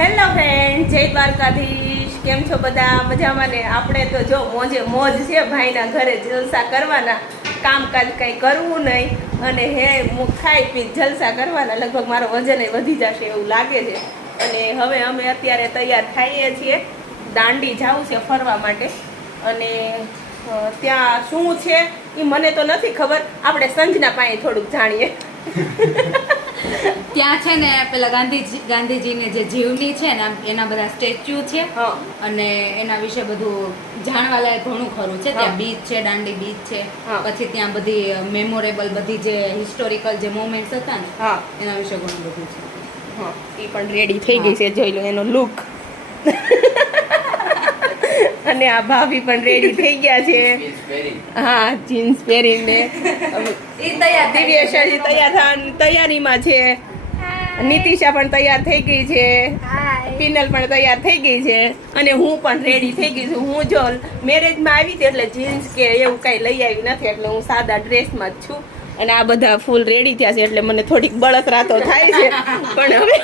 Hello friend જય દ્વારકાધીશ. કેમ છો બધા? મજામાં ને? આપણે તો જો મોજે મોજ છે ભાઈના ઘરે જલસા કરવાના. કામકાજ કંઈ કરવું નહીં. અને હે, હું ખાઈ પી જલસા કરવાના. લગભગ મારો વજન વધી જશે એવું લાગે છે. અને હવે અમે અત્યારે તૈયાર થઈએ છીએ. દાંડી જવું છે ફરવા માટે. અને ત્યાં શું છે એ મને તો નથી ખબર. આપણે સંજના પાસે થોડુંક જાણીએ. ત્યાં છે ને પેલા ગાંધીજી ને જે જીવની છે ને એના બધા સ્ટેચ્યુ છે અને એના વિશે બધું જાણવા લાયક ઘણું ખરું છે. ત્યાં બીચ છે દાંડી બીચ છે. પછી ત્યાં બધી મેમોરેબલ બધી જે હિસ્ટોરિકલ જે મોમેન્ટ્સ હતા ને એના વિશે ઘણું બધું છે. એ પણ રેડી થઈ ગઈ છે જોઈ લો એનો લુક અને આ ભાભી પણ રેડી થઈ ગયા છે. હા જીન્સ પહેરીને. એ તૈયાર થવાની તૈયારીમાં છે. નિતિશા પણ તૈયાર થઈ ગઈ છે. પિનલ પણ તૈયાર થઈ ગઈ છે. અને હું પણ રેડી થઈ ગઈ છું. હું જો મેરેજમાં આવી હતી એટલે જીન્સ કે એવું કાંઈ લઈ આવી નથી. એટલે હું સાદા ડ્રેસમાં જ છું. અને આ બધા ફૂલ રેડી થયા છે એટલે મને થોડીક બળતરા તો થાય છે. પણ હવે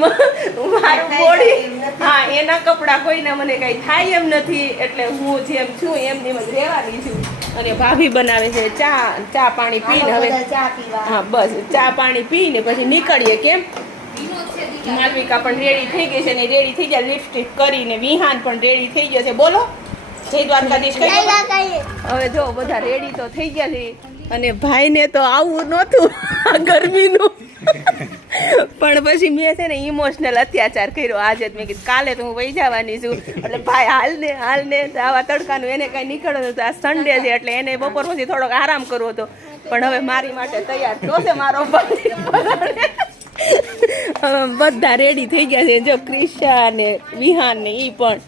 મારું બોડી હા એના કપડાં કોઈના મને કઈ થાય એમ નથી એટલે હું જેમ છું એમ જ રહેવાની છું. અને ભાભી બનાવે છે ચા ચા પાણી પીને હવે હા બસ ચા પાણી પીને પછી નીકળીએ કેમ? માલવિકા પણ રેડી થઈ ગઈ છે ને રેડી થઈ ગયા લિપસ્ટિક કરીને વિહાન પણ રેડી થઈ ગયો છે. બોલો જય દ્વારકાધીશ હવે જો બધા રેડી તો થઈ ગયા છે. અને ભાઈને તો આવું નહોતું ગરમીનું. પણ પછી મેં છે ને ઇમોશનલ અત્યાચાર કર્યો. આજે મેં કીધું, કાલે તો હું વહી જવાની છું. એટલે ભાઈ હાલ ને હાલ ને આવા તડકાનું એને કઈ નીકળ્યો હતું આ સન્ડે છે એટલે એને બપોર પછી થોડોક આરામ કરવો હતો. પણ હવે મારી માટે તૈયાર થયો છે મારો બધા રેડી થઈ ગયા છે. જો ક્રિશા ને વિહાન ને એ પણ.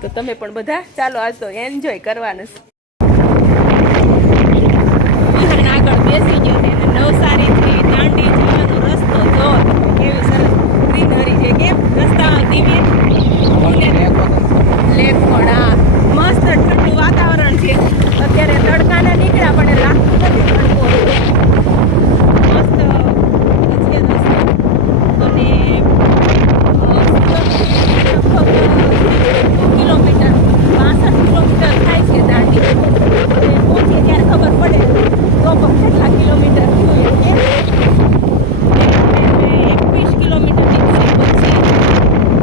તો તમે પણ બધા, ચાલો આજ તો એન્જોય કરવાનું. વિહાન આગળ બેસી ગયો ને નવસારીથી દાંડી જવાનો રસ્તો જો કેવી સરસ ગ્રીનરી છે. કેમ? રસ્તામાં ધીમે પણ મસ્ત ઠંડુ વાતાવરણ છે. અત્યારે તડકાના નીકળ્યા પણ એ લાગતું નથી તડકો મસ્ત છે રસ્તો અને અ, સુરતથી લગભગ ટુ કિલોમીટર બાસઠ કિલોમીટર થાય છે દાંડી અને પહોંચીએ ત્યારે ખબર પડે તો પણ કેટલા કિલોમીટર થયું એમ કે એકવીસ કિલોમીટરની દૂરી પછી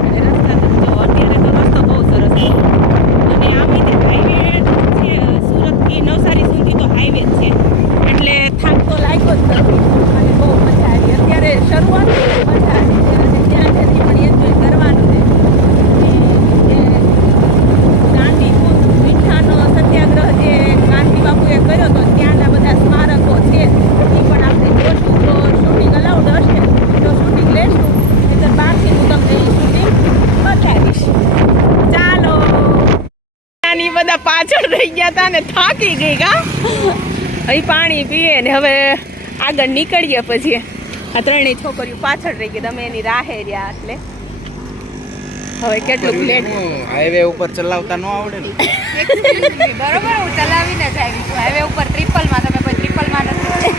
અને રસ્તા તો જો અત્યારે તો રસ્તો બહુ સરસ છે અને આમ રીતે હાઈવે છે સુરતથી નવસારી સુધી તો હાઈવે જ છે એટલે થાક તો લાગ્યો જ નથી અને બહુ મજા આવી અત્યારે શરૂઆત મજા આવી છે અને ત્યાં જતી પણ એન્જોય કરવાનું છે અને જે ગાંધી મીઠાનો સત્યાગ્રહ જે ગાંધી બાપુએ કર્યો હતો ત્યાંના બધા સ્મારકો છે એ પણ આપણે જોશું તો શૂટિંગ અલાઉડ હશે તો શૂટિંગ લેશું એટલે બહારથી હું તમને એ શૂટિંગ બતાવીશ ચાલો નાની બધા પાછળ રહી ગયા હતા ને થાકી ગઈ કા? અહીં પાણી પીએ ને હવે આગળ નીકળીએ પછી. આ ત્રણેય છોકરીઓ પાછળ રહી ગઈ તમે એની રાહે રહ્યા એટલે. હવે કેટલું લેટ હાઈવે ઉપર ચલાવતા ન આવડે ને. બરોબર હું ચલાવીને જ આવી છું. હાઈવે ઉપર ટ્રિપલમાં તમે કોઈ ટ્રિપલમાં નથી.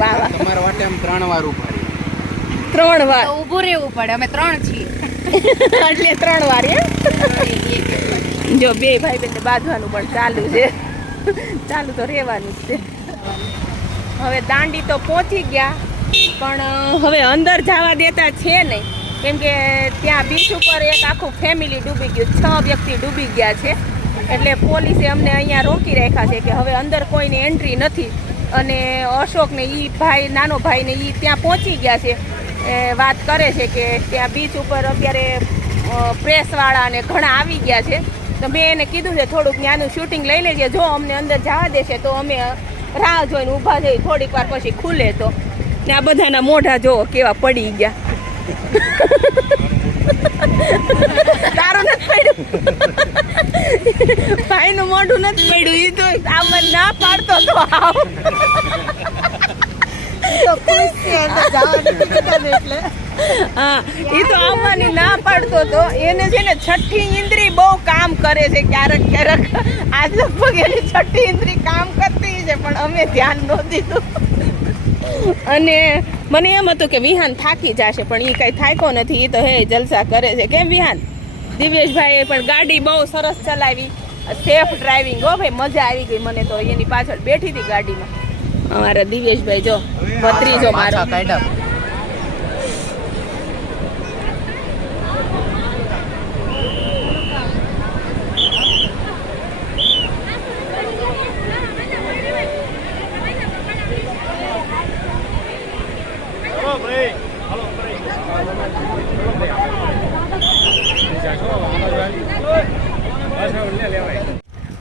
વાહ વાહ. તમારા વાટે આમ ત્રણ વાર ઊભા ત્રણ વાર. ઊભું રહેવું પડે અમે ત્રણ છીએ. એટલે ત્રણ વાર એમ? જો બે ભાઈ બેન બાંધવાનું પણ ચાલુ છે. ચાલુ તો રહેવાનું જ છે. હવે દાંડી તો પહોંચી ગયા, પણ હવે અંદર જવા દેતા છે નહીં કેમ કે ત્યાં બીચ ઉપર એક આખું ફેમિલી ડૂબી ગયું, છ વ્યક્તિ ડૂબી ગયા છે. એટલે પોલીસે અમને અહીંયા રોકી રાખ્યા છે કે હવે અંદર કોઈને એન્ટ્રી નથી. અને અશોકને એ ભાઈ, નાનો ભાઈ ને ઈ ત્યાં પહોંચી ગયા છે. એ વાત કરે છે કે ત્યાં બીચ ઉપર અત્યારે પ્રેસવાળા અને ઘણા આવી ગયા છે. તો મેં એને કીધું છે, થોડુંક ત્યાંનું શૂટિંગ લઈ લેજે, જો અમને અંદર જવા દેશે તો અમે રાહ જોઈને ઊભા થઈ થોડીક વાર પછી ખુલે તો. ને આ બધાના મોઢા જો કેવા પડી ગયા. તારું નથી પડ્યું? ભાઈનું મોઢું નથી પડ્યું એ તો આમાં ના પાડતો તો આવ. અને મને એમ હતું કે વિહાન થાકી જશે, પણ એ કઈ થાક્યો નથી એ તો હે જલસા કરે છે. કેમ વિહાન? દિવ્યેશભાઈએ પણ ગાડી બહુ સરસ ચલાવી. Safe driving. હો ભાઈ, મજા આવી ગઈ મને તો. એની પાછળ બેઠી હતી ગાડીમાં. અમારા દિવ્યેશભાઈ જો ભત્રીજો મારો. કાઢ્યા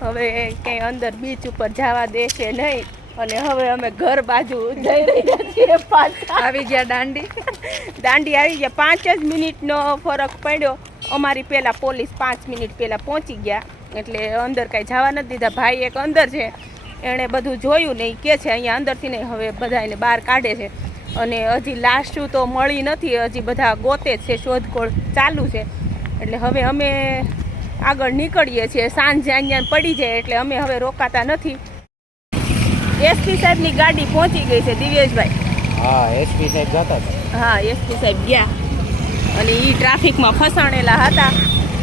હવે કંઈ અંદર બીચ ઉપર જવા દેશે નહીં. અને હવે અમે ઘર બાજુ જઈ રહ્યા છીએ પાછા. આવી ગયા દાંડી. દાંડી આવી ગયા. પાંચ જ મિનિટનો ફરક પડ્યો. અમારી પહેલાં પોલીસ પાંચ મિનિટ પહેલાં પહોંચી ગયા. એટલે અંદર કાંઈ જવા નથી દીધા. ભાઈ એક અંદર છે. એણે બધું જોયું ને ઈ કે છે અહીંયા અંદરથી ને હવે બધાને બહાર કાઢે છે. અને હજી લાસ્ટું તો મળી નથી. હજી બધા ગોતે છે શોધખોળ ચાલુ છે. એટલે હવે અમે આગળ નીકળીએ છીએ. સાંજે અહીંયા પડી જાય એટલે અમે હવે રોકાતા નથી. એસપી સાહેબની ગાડી પહોંચી ગઈ છે દિવ્યેશભાઈ. હા એસપી સાહેબ જતા હતા હા એસપી સાહેબ ગયા. અને એ ટ્રાફિકમાં ફસાણેલા હતા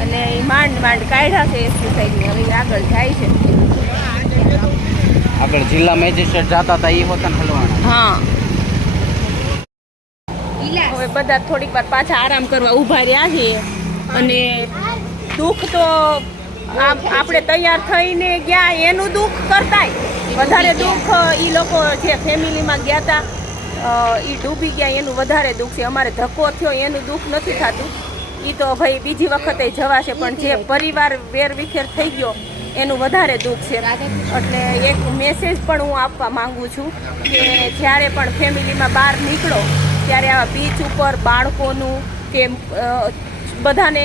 અને એ માંડ માંડ કાઢ્યા છે એસપી સાહેબને. હવે આગળ જાય છે. આગળ જિલ્લા મેજિસ્ટ્રેટ જતા હતા એ હોતા હલવાણા હા. હવે બધા થોડીક વાર પાછા આરામ કરવા ઊભા રહ્યા છીએ અને દુઃખ તો આપ- આપણે તૈયાર થઈને ગયા એનું દુઃખ કરતાંય. વધારે દુઃખ એ લોકો જે ફેમિલીમાં ગયા હતા એ ડૂબી ગયા, એનું વધારે દુઃખ છે. અમારે ધક્કો થયો, એનું દુઃખ નથી થતું. એ તો ભાઈ બીજી વખતે જવાશે, પણ જે પરિવાર વેરવિખેર થઈ ગયો, એનું વધારે દુઃખ છે. એટલે એક મેસેજ પણ હું આપવા માંગુ છું કે જ્યારે પણ ફેમિલીમાં બહાર નીકળો, ત્યારે આવા બીચ ઉપર બાળકોનું કે બધાને બધાને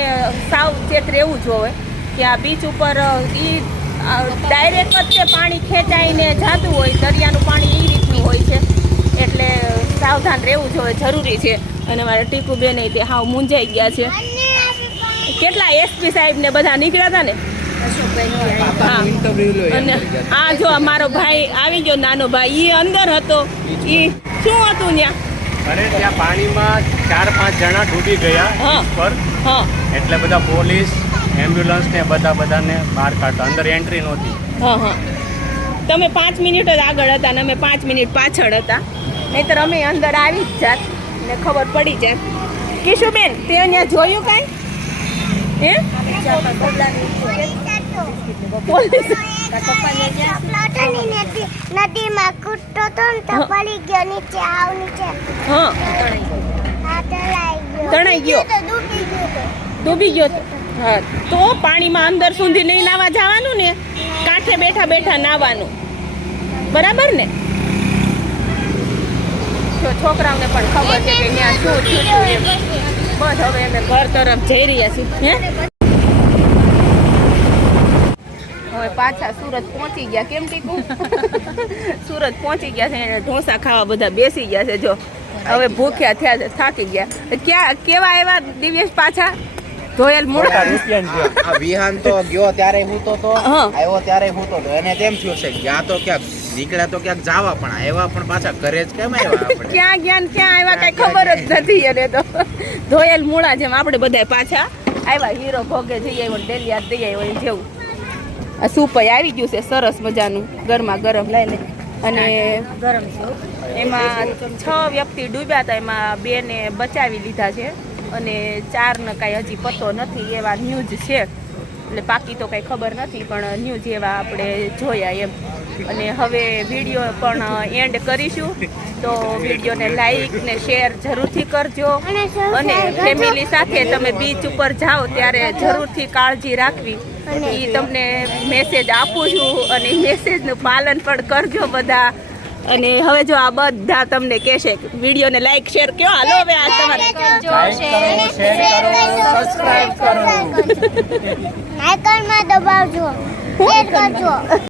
સાવચેત રહેવું જોઈએ કે આ બીચ ઉપર એ ડાયરેક્ટ જ તે પાણી ખેંચાઈને જાતું હોય દરિયાનું પાણી એ રીતનું હોય છે. એટલે સાવધાન રહેવું જોઈએ જરૂરી છે. અને મારા ટીપુ બેન તે હાવ મૂંઝાઈ ગયા છે. કેટલા એસપી સાહેબ ને બધા નીકળ્યા હતા ને? હા. અને આ જો અમારો ભાઈ આવી ગયો નાનો ભાઈ એ અંદર હતો. એ શું હતું ત્યાં? અરે ત્યાં પાણીમાં ચાર પાંચ જણા ડૂબી ગયા હા. પર એટલે બધા પોલીસ એમ્બ્યુલન્સ ને બધા બધાને બહાર કાઢતા. અંદર એન્ટ્રી નહોતી. હા હા. તમે પાંચ મિનિટ જ આગળ હતા ને અમે પાંચ મિનિટ પાછળ હતા. નહીતર અમે અંદર આવી જ જાત ને ખબર પડી જાત કિશુબેન તે અહીંયા જોયું કાંઈ? હે? નદીમાં કૂદતો તો ને તો હા. પડી ગયો. નીચે આવ નીચે હા આ ગયો. તણાઈ ગયો. ડૂબી ગયો. ડૂબી ગયો. તો હા તો પાણીમાં અંદર સુધી નહીં નાવા જવાનું ને કાંઠે બેઠા બેઠા નાવાનું. બરાબર ને? છોકરાઓને પણ ખબર છે કે ત્યાં શું થયું એમ. બસ હવે અમે ઘર તરફ જઈ રહ્યા છીએ. હે? હવે પાછા સુરત પહોંચી ગયા. કેમ ટીકુ સુરત પહોંચી ગયા છે એને ઢોસા ખાવા બધા બેસી ગયા છે જો. હવે ભૂખ્યા થયા છે થાકી ગયા. ક્યાં કેવા આવ્યા દિવ્યેશ પાછા? જોયેલ મૂળા આ વિહાન તો ગયો ત્યારે હું તો તો આવ્યો ત્યારે હું તો એને તેમ થયું છે ગયા તો ક્યાંક નીકળ્યા તો ક્યાંક જાવા પણ આવ્યા પણ પાછા ઘરે જ કેમ આવ્યા આપણે? ક્યાં ગયા ક્યાં આવ્યા કઈ ખબર જ નથી અને તો. ધોયેલ મૂળા જેમ આપણે બધા પાછા આવ્યા હીરો ભોગે જઈ આવ્યો ને ડેલિયા દઈ આવ્યો એમ જેવું. આ સૂપ આવી ગયું છે સરસ મજાનું ગરમા ગરમ. લઈ લે. અને ગરમ એમાં છ વ્યક્તિ ડૂબ્યા હતા એમાં બે ને બચાવી લીધા છે. અને ચારને કાંઈ હજી પતો નથી એવા ન્યૂઝ છે. એટલે બાકી તો કાંઈ ખબર નથી, પણ ન્યૂઝ એવા આપણે જોયા એમ. અને હવે વીડિયો પણ એન્ડ કરીશું. તો વિડીયોને લાઈક ને શેર જરૂરથી કરજો. અને ફેમિલી સાથે તમે બીચ ઉપર જાઓ ત્યારે જરૂરથી કાળજી રાખવી. એ તમને મેસેજ આપું છું અને મેસેજનું પાલન પણ કરજો બધા. અને હવે જો આ બધા તમને કહેશે વિડીયોને લાઈક શેર કયો હાલો હવે આ તમારે સબસ્ક્રાઇબ કરો આઇકનમાં દબાવજો શેર કરજો.